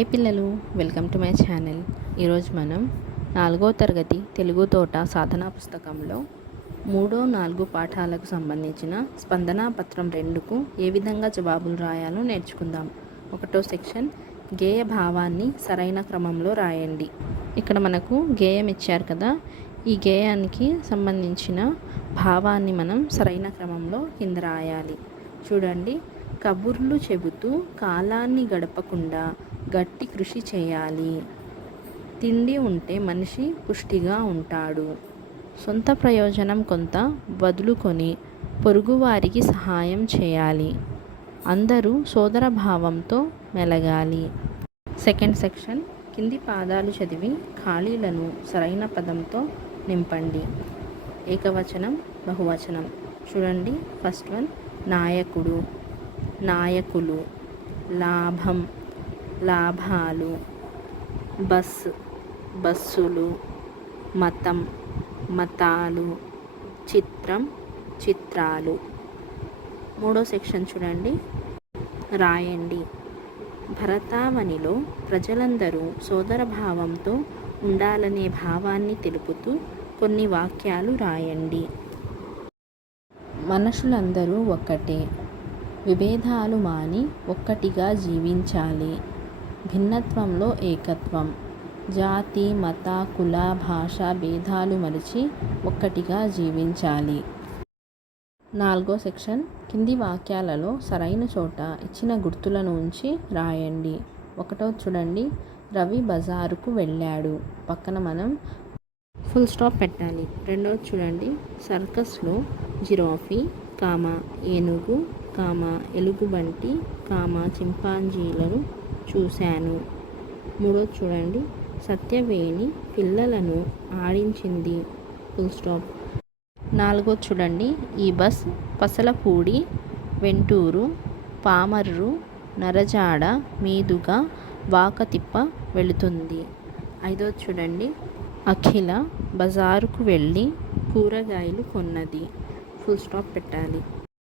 Hi పిల్లలు welcome to my channel. ఈరోజు మనం నాలుగో తరగతి తెలుగు తోట సాధనా పుస్తకంలో మూడో నాలుగు పాఠాలకు సంబంధించిన స్పందన పత్రం రెండుకు ఏ విధంగా జవాబులు రాయాలో నేర్చుకుందాం. ఒకటో సెక్షన్ గేయ భావాన్ని సరైన క్రమంలో రాయండి. ఇక్కడ మనకు గేయం ఇచ్చారు కదా ఈ గేయానికి సంబంధించిన భావాన్ని మనం సరైన క్రమంలో కింద రాయాలి. చూడండి కబుర్లు చెబుతూ కాలాన్ని గడపకుండా గట్టి కృషి చేయాలి. తిండి ఉంటే మనిషి పుష్టిగా ఉంటాడు. సొంత ప్రయోజనం కొంత వదులుకొని పొరుగువారికి సహాయం చేయాలి. అందరూ సోదర భావంతో మెలగాలి. సెకండ్ సెక్షన్ కింది పాదాలు చదివి ఖాళీలను సరైన పదంతో నింపండి. ఏకవచనం బహువచనం. చూడండి ఫస్ట్ వన్. నాయకుడు. నాయకులు. లాభం. లాభాలు బస్ బస్సులు మతం మతాలు చిత్రం చిత్రాలు. మూడో సెక్షన్ చూడండి. రాయండి. భరతావనిలో ప్రజలందరూ సోదర భావంతో ఉండాలనే భావాన్ని తెలుపుతూ కొన్ని వాక్యాలు రాయండి. మనుషులందరూ ఒక్కటే. విభేదాలు మాని ఒక్కటిగా జీవించాలి. భిన్నత్వంలో ఏకత్వం. జాతి మత కుల భాష భేదాలు మరిచి ఒక్కటిగా జీవించాలి. నాలుగో సెక్షన్ కింది వాక్యాలలో సరైన చోట ఇచ్చిన గుర్తులను ఉంచి రాయండి. ఒకటో చూడండి. రవి బజారుకు వెళ్ళాడు. పక్కన మనం ఫుల్ స్టాప్ పెట్టాలి. రెండో చూడండి. సర్కస్లో జిరాఫీ కామ ఏనుగు కామ ఎలుగుబంటి కామ చింపాంజీలను చూశాను. మూడోది చూడండి. సత్యవేణి పిల్లలను ఆడించింది. Full stop. నాలుగో చూడండి. ఈ బస్ పసలపూడి వెంటూరు పామర్రు నరజాడ మీదుగా వాకతిప్ప వెళుతుంది. ఐదో చూడండి. అఖిల బజారుకు వెళ్ళి కూరగాయలు కొన్నది. ఫుల్ స్టాప్ పెట్టాలి.